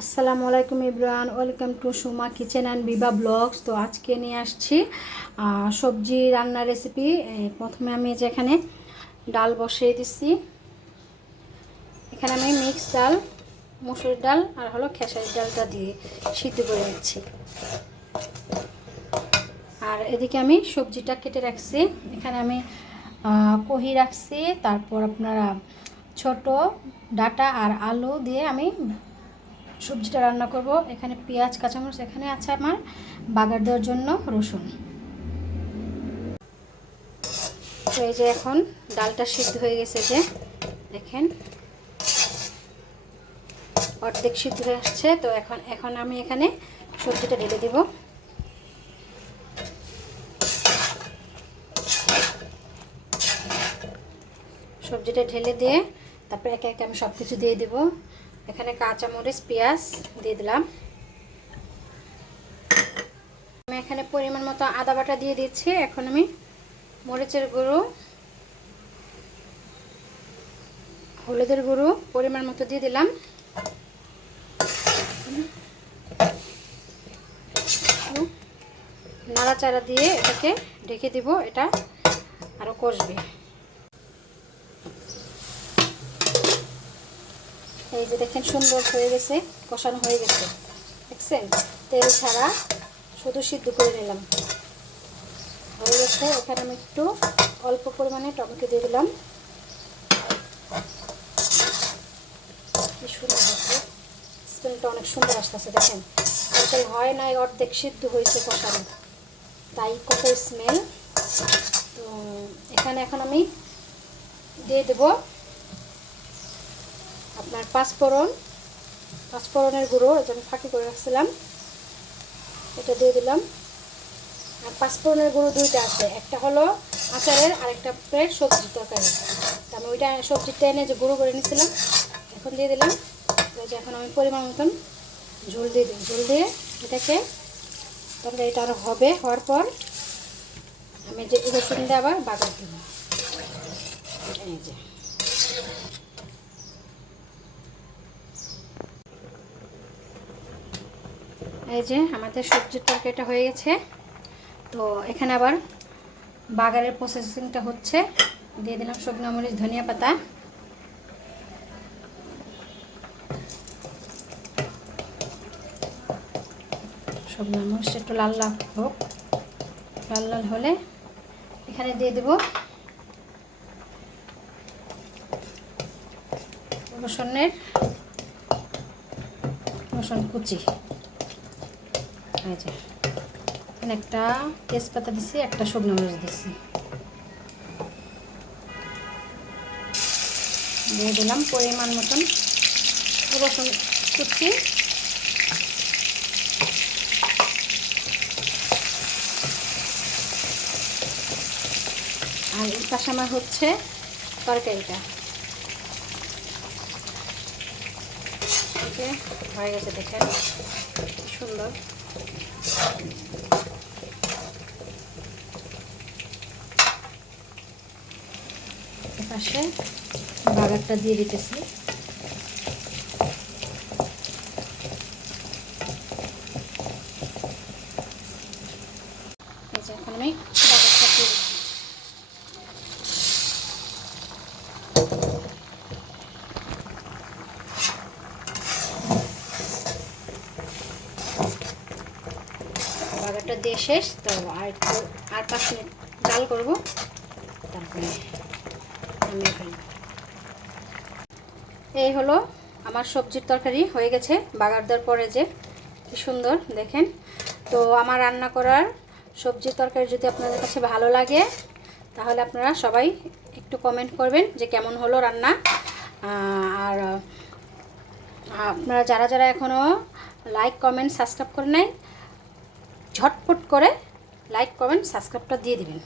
আসসালামু আলাইকুম ইব্রান, welcome to Suma kitchen and Biba blogs. তো আজকে নিয়ে আসছি সবজি রান্নার রেসিপি। প্রথমে আমি যেখানে ডাল বসিয়ে দিচ্ছি, এখানে আমি মিক্স ডাল, মসুর ডাল আর হলো খেসারির ডালটা দিয়ে সিদ্ধ করে নিচ্ছি। আর এদিকে আমি সবজিটা কেটে রাখছি, এখানে আমি কহি রাখছি, তারপর আপনারা ছোট ডাটা আর আলু দিয়ে আমি সবজিটা রান্না করব। এখানে পেঁয়াজ, কাঁচামরিচ, এখানে আছে আমার বাগার দেওয়ার জন্য রসুন। তো এই যে এখন ডালটা সিদ্ধ হয়ে গেছে, যে দেখেন অর্ধেক সিদ্ধ হয়ে আসছে। তো এখন আমি এখানে সবজিটা ঢেলে দেব। সবজিটা ঢেলে দিয়ে তারপরে একে একে আমি সব কিছু দিয়ে দেব। এখানে কাঁচামরিচ, পেঁয়াজ দিয়ে দিলাম। আমি এখানে পরিমাণ মতো আদা বাটা দিয়ে দিচ্ছি। এখন আমি মরিচের গুঁড়ো, হলুদের গুঁড়ো পরিমাণ মতো দিয়ে দিলাম। নাড়াচাড়া দিয়ে এটাকে ঢেকে দিব, এটা আরও কষবে। এই যে দেখেন সুন্দর হয়ে গেছে, কষানো হয়ে গেছে, দেখছেন তেল ছাড়া, শুধু সিদ্ধ করে নিলাম, হয়ে গেছে। এখানে আমি একটু অল্প পরিমাণে টমেটো দিয়ে দিলাম। কি সুন্দর হয়েছে, স্মেলটা অনেক সুন্দর আসতেছে, দেখেন তরকারি হয় নাই, অর্ধেক সিদ্ধ হয়েছে কষানো, তাই কত স্মেল। তো এখানে এখন আমি দিয়ে দেব আপনার পাঁচফোড়নের গুঁড়ো, এটা আমি ফাঁকি করে রাখছিলাম, এটা দিয়ে দিলাম। আর পাঁচফোড়নের গুঁড়ো দুইটা আছে, একটা হলো আচারের আর একটা প্লেট সবজি তরকারি। আমি ওইটা সবজিটা এনে যে গুঁড়ো করে নিয়েছিলাম এখন দিয়ে দিলাম। এখন আমি পরিমাণ মতন ঝোল দিয়ে দিই, ঝোল দিয়ে এটাকে তরকারিটা আরও হবে, হওয়ার পর আমি যে রসুন দিয়ে আবার বাগার দেব। এই যে আমাদের সবজির তরকারিটা হয়ে গেছে। তো এখানে আবার বাগারের প্রসেসিংটা হচ্ছে, দিয়ে দিলাম শুকনো মরিচ, ধনিয়া পাতা, শুকনো মরিচটা একটু লাল লাল হোক, লাল লাল হলে এখানে দিয়ে দেব রসুন কুচি। এই যে এখানে একটা তেজপাতা দিছি, একটা শুকনো মরিচ দিছি, দিয়ে দিলাম পরিমাণ মতন রসুন কুচি। আর এর পাশে আমার হচ্ছে তরকারিটা হয়ে গেছে, দেখেন কি সুন্দর। পাশে বাগারটা দিয়ে দিতেছি। এই যে এখন আমি বাগারটা দিয়ে দিচ্ছি। বাগারটা দিয়ে শেষ। তো আর 5 মিনিট জাল করব, তারপরে আমি এই হলো আমার সবজির তরকারি হয়ে গেছে বাগার দেওয়ার পরে, যে কি সুন্দর দেখেন। তো আমার রান্না করার সবজির তরকারি যদি আপনাদের কাছে ভালো লাগে, তাহলে আপনারা সবাই একটু কমেন্ট করবেন যে কেমন হলো রান্না। আর আপনারা যারা যারা এখনও লাইক, কমেন্ট, সাবস্ক্রাইব করে নাই, ঝটপট করে লাইক, কমেন্ট, সাবস্ক্রাইবটা দিয়ে দিবেন।